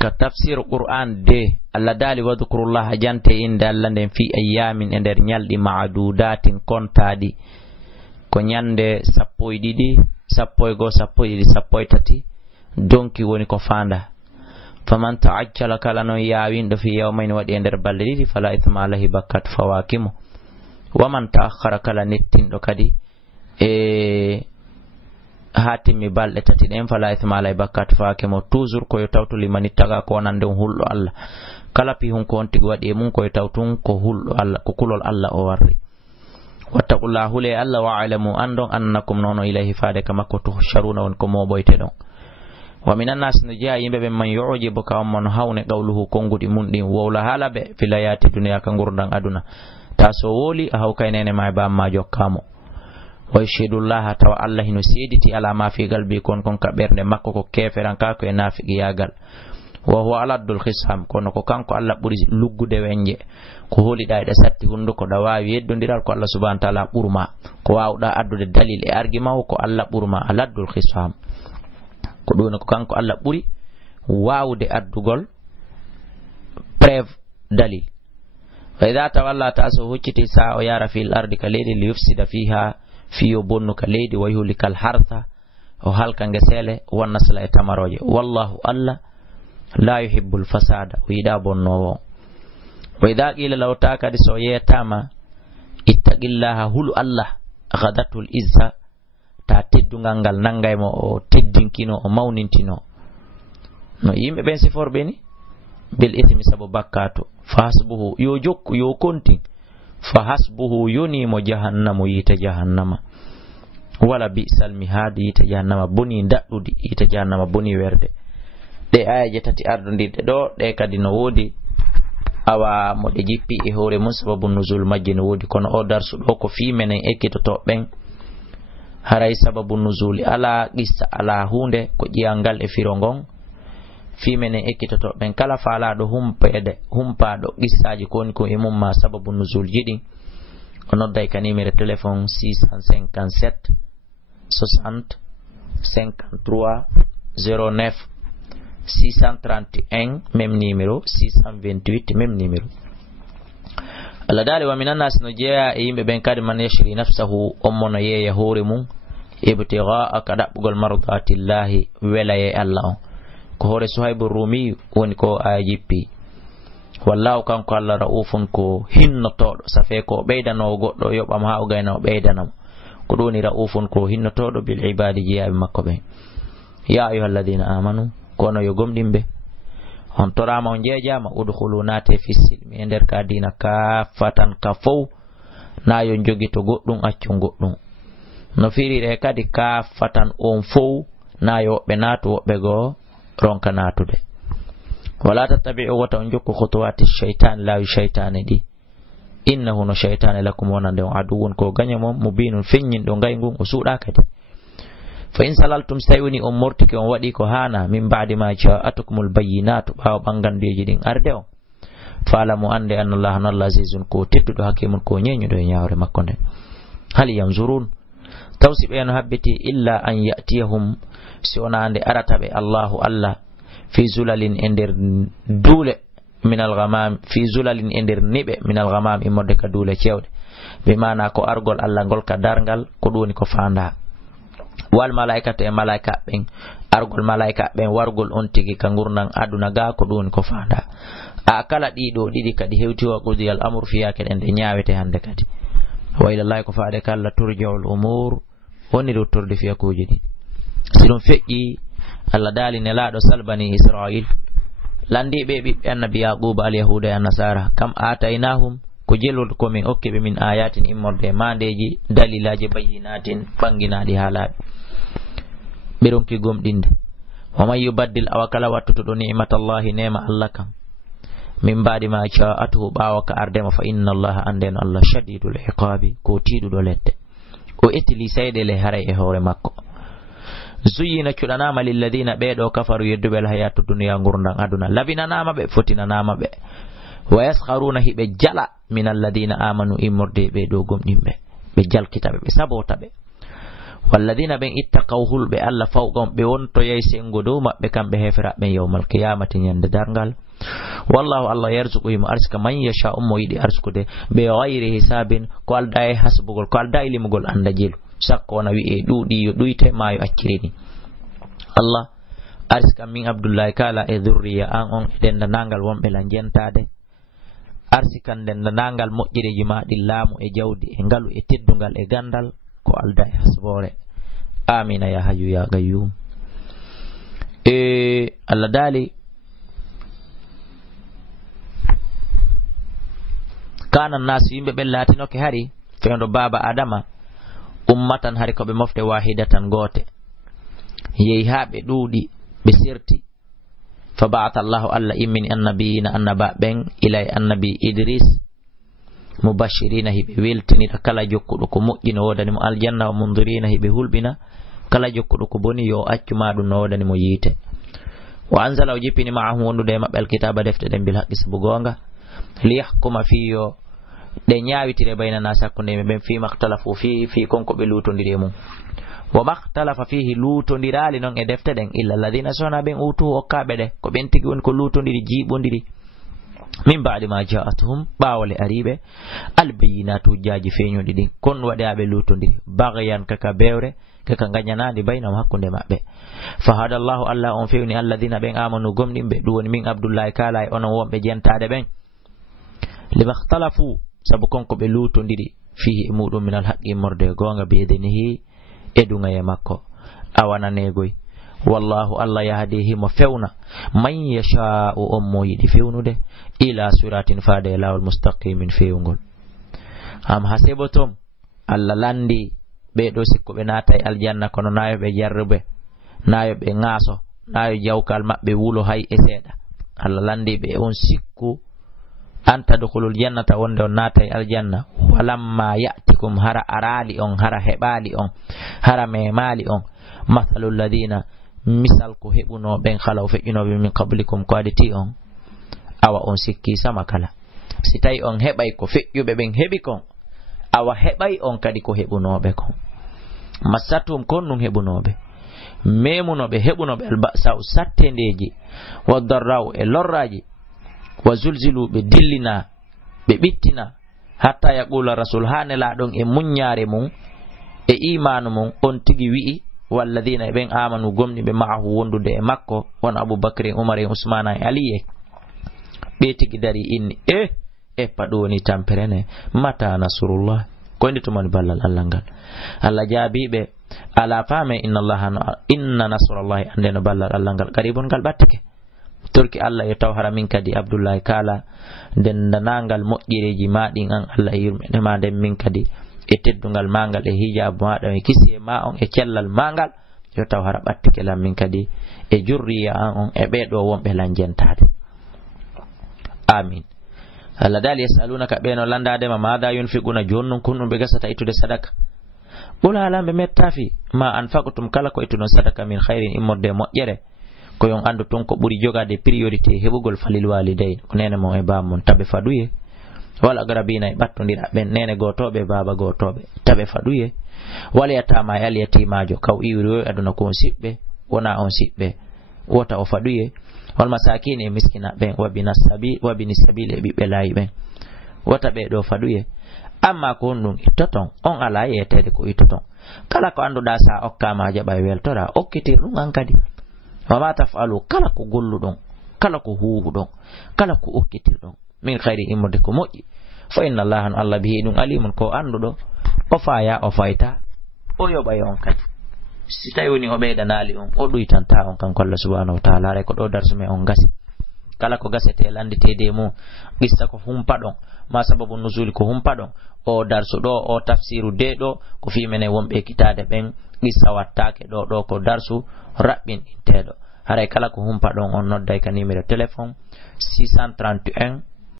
ka tafsir qur'an de Allah dali wadhkurullaha jante inde Allah nden fi ayyamin ender nyaldi ma'dudatin kontadi ko nyande 12 11 13 donki woni ko fanda faman ta'ajjala kala no yawindo fi yawmayn wadi ender balde didi fala ithma alayhi bakkat fawakimo waman ta'akhkhara kala nettindo kadi hatimi balde tati den fala ithma alayhi bakkat fawakimo toujours ko tawtu liman taga ko nande hullo Allah kala pi hun ko on tigi wadi mun ko tawtun ko hullo Allah ko kulol Allah o warri wattaqullahu li Allah wa alamu andon annakum nono ilayhi faade kama ko tuhsharuna won ko mo boyte don wa minan nas nujiya yimbe be man yu'jibu ka man hawne qawluhu kongudi mun din wawla halabe filayati dunya ka ngurdan aduna taso woli haw kaynene ma ba ma jokkamo wa yashhadullah taw Allah hinu siditi ala ma fi qalbi kon ka bernde makko ko keferan ka ko nafigi yagal wa huwa aladul khisam kono ko kanko Allah buri luggude wenje ko holi da satti hunduko da wawi yeddondiral ko Allah subhanahu wa ta'ala burma ko wawda addude dalil e argument ko Allah burma aladul khisam ko ɗum ko kanko Allah ɓuri wawde addugol preuve dalil wa idha tawalla ta'so hucciti sa o yara fil ardi ka leydi li yufsida fiha fiyo bonnu ka leydi wa yuhlikal hartha o halka ngesele wan nasla e tamaroje wallahu Allah la yuhibbul fasada o yida bonnowo wa idha qila law takadi so yetama ittaqillaha hulu Allah ghadatul izza ta teddungal ngal nangay mo o teddinkino o mawnintino no yimbe ben siforbe ni bil ithmi sabu bakkato fasbuhu yo jokku yo kontin fa hasbuhu yuni mo jahannamu yita jahannama wala bi'sal mihadi yita jahannama boni daddudi yita jahannama boni werde de ayaje tati ardondirde do de kadi no wodi awa mo de jippi e hore mun sababu nuzul majje no wodi kono o darsu do ko fi menen ekkitoto ben haray sababu nuzuli ala qissa ala hunde ko jiyangal e firongon fi menen ekkitoto ben kala faala do humpa do qissaji koni ko e mumma sababu nuzul jidi ono day kanimere téléphone 657 60 53 09 631 même numéro 628 même numéro Allah dali wa minan nas no jeya e yimbe ben kadi man yashri nafsahu ummono yeya hore mum ibtigha akadabugol mardatillahi welaye Allah on ko hore Suhaybu Rumi woni ko ajipi wallahu kanko Allah raufun ko hinnotodo safe ko beydano goddo yobam ha o gayna o beydanam ko doni raufun ko hinnotodo bil ibadi jiyabe makko be ya ayyuhalladhina amanu kono yo gomdimbe on torama on jeejama udkhulunate fi silmi ender ka dina ka fatan ka fow na yo jogito goddum accu goddum no firire kadi ka fatan on fow na yo be natu wobbe go ronka natude wala tattabi'u wa on jokku khutuwati shaytan la shaytani di innahu no shaytan lakum wonande on aduwon ko ganyamo mubinun finnin do ngay ngun o suuda kadi fa in salaltum saywini on mortiki on wadi ko hana min ba'di ma ja'atukumul bayyinatu bawo bangandeji din arde on falamu ande anna Allah azizun ko teddudo hakimun ko nyenyudo e nyaawre makko den hal yanzurun tawsib en habbiti illa an ya'tiyahum siona ande aratabe Allah fi zulalin ender dule min al-ghamam fi zulalin ender nibe min al-ghamam imode ka dule cewde be mana ko argol Allah gol ka dargal ko doni ko fanda wal malaikatu e malaika ben argol malaika ben wargol on tigi ka ngurnan aduna ga ko doni ko fanda a kala dido didi kadi hewti wa qudi al-amr fiya ken ende nyaawete hande kadi wa ila Allah ko faade kala turja'ul umur woni do turde fiya ko jidi sidon feƴƴi Allah dali ne laado salbani Israil landi be bi annabi Yaqub al yahuda ya nasara kam atainahum ko jelol ko min okkibe min ayatin immorde mandeji dalilaje bayyinatin banginadi halabe beronki gomdinde wa may yubaddil awakala wattuto do ni'matallahi nema Allah kam min baadi ma ja'atuhu bawaka ardema fa inna Allah anden Allah shadidul iqabi ko tidu do ledde o etili sayde le haray e hore makko zuyina cuɗanama lilladina ɓeɗo kafaru yeddubel hayatu duniya gurdan aduna labinanama ɓe fotinanama ɓe wa yaskharuna hiɓe jala min alladina amanu immorde ɓeɗo gomɗinɓe ɓe jalkita ɓe ɓe sabota ɓe walladina ben ittaqaw hulɓe allah fawqon ɓe wonto yey sengo dow maɓɓe kamɓe heferaɓe yawmal qiyamati ñande dargal wallahu allah yarzuqu himo arsika man yasha mo yiɗi arsukude be gayri hisabin ko alda e hasbugol ko alda e limugol anda jelu sakko wona wi'e ɗuuɗi yo ɗuyte ma yo accirini allah arsika min abdoullahi kala e dhurriya an on e dendanangal wonɓe la jentade arsikan dendanangal moƴƴereji maɗi laamu e jawdi e ngalu e teddungal e gandal ko alda e hasbore amina ya hayyu ya gayyum allah daali kana nasu yimɓe ɓen laatinoke hari fewndo baba adama ummatan hari koɓe mofte wahidatan goote yehi ha ɓe ɗuuɗi ɓe serti fa ba'atha allahu allah immini annabiyina annaba ɓen ilay annabi idris mubashirina hiɓe weltinira kala jokkuɗo ko moƴƴi no wodanimo aljanna wa mundirina hiɓe hulɓina kala jokkuɗo ko boni yo accuma ɗum no wodanimo yiite wa anzala o jippini ma'ahum wondude e maɓɓe alkitaba defte ɗen bil haqqi sabu gonga liyahkuma fiyo ɗe ñawitire baynana sakkunde yimɓe ɓen fima htalafu fi konko ɓe lutodiri mum wa makhtalafa fihi lutondirali noon e defte ɗen illa alladina sona ɓen utuhu okkaɓe ɗe ko ɓen tigi woni ko lutodiri jiiɓodiri min ba'di ma ja'atuhum ɓawole ariɓe albayinatu hujjaji feñuɗi ɗin kon waɗi aɓe lutodiri bagyan kaka bewre kaka gañanadi baynam hakkunde maɓɓe fa hada allahu allah on fewni alladina ɓen amanu gomɗinɓe ɗum woni min abdoullahi kala e onon wonɓe jentade ɓen lima ikhtalafu sabu konko ɓe lutodiri fihi e muɗum min alhaqqi morde gonga biidenihi e dungaye makko awananegoy wallahu allah yahdi himo fewna man yasha'u on mo yiɗi fewnude ila siratin faade lawol mustaqimin fewngol am hasebo tom allah landi ɓeɗo sikko ɓe naata e aljanna kono nayoɓe jarrube nayoɓe ŋaaso nayo jawkal maɓɓe wulo hay e seeɗa allah landi ɓe on sikku an tadkhulul jannata wonde on naata e aljanna walamma ya'tikum hara arali on hara heɓali on hara memali on mathalul ladina misal ko heɓuno ɓen halaw feƴƴunoɓe min qablikum ko aditi on awa on sikki sama kala si tawi on heɓay ko feƴƴuɓe ɓen heɓi kon awa heɓay on kadi ko heɓunoɓe kon massatum kon ɗum heɓunoɓe memunoɓe heɓunoɓe albasau sattendeji wa darraw e lorraji wa zulzilu ɓe dillina ɓe ɓittina hatta yaqula rasul ha nelaɗon e muññare mum e imanu mum on tigi wi'i walladina e ɓen amanu gomniɓe ma'ahu wondude e makko won aboubacrin oumar en ousmana e aliye ɓe tigi dari inni e paɗo woni tamperene mata nasrullah koyde tumani ballal allah ngal allah jaabiɓe ala faame inna nasrullahi ande no ballal allah ngal qaribon ngal ɓattike turki allah yo taw hara min kadi abdoullahi kala dendanangal moƴƴireji maɗin an allah e yurmede ma nden min kadi e teddungal mangal e hijabu maɗa e kisi e ma on e cellal mangal yo taw hara ɓattike lam min kadi e jurriya an on e ɓeɗo wonɓe lan jentade amin allah dali yasalunaka ɓeno landadema mada yunfiquna jonnum kun ɗum ɓe gasata ittude sadaka ɓula alamɓe mettafi ma anfaqtum kala ko ittuɗon sadaka min hayrin immorde moƴƴere ko yon andu ton ko ɓuri jogade priorité heɓugol falil walidayn ko nene mon e bamon taɓe faɗuye wala agrabina e ɓattodira ɓen nene gotoɓe baba gotoɓe taɓe faɗuye wala yatama e alyatimajo kaw iwri aduna ko on siɓɓe wona on siɓɓe wota o faɗuye wal masakine e miskina ɓen wabini sabile e ɓiɓɓe laayi ɓen wota ɓeɗo faɗuye amma ko on ɗum ittoton on ala yetede ko ittoton kala ko anduɗa sa okkama jaɓa e weltora okkitir ɗum an kadi wama tafalu kala ko golluɗon kala ko huwuɗon kala ko okkitirɗon min hayri immorde ko moƴƴi fa inna allaha no allah bihi ɗum alimun ko anduɗo o faya o fayta o yoɓay on kadi si tawi woni o ɓeydanali on o ɗuytanta on kanko allah subhanahu wa taala aray ko ɗo darsume on gasi kala ko gasete landitede mum qissa ko humpaɗon ma sababu nusuli ko humpaɗon o darsu ɗo o tafsiru de ɗo ko fimene wonɓe kitade ɓen qissa wattake ɗo ko darsu raɓɓinɗinteɗo haray kala ko humpaɗon on nodday ka numéro téléphone 631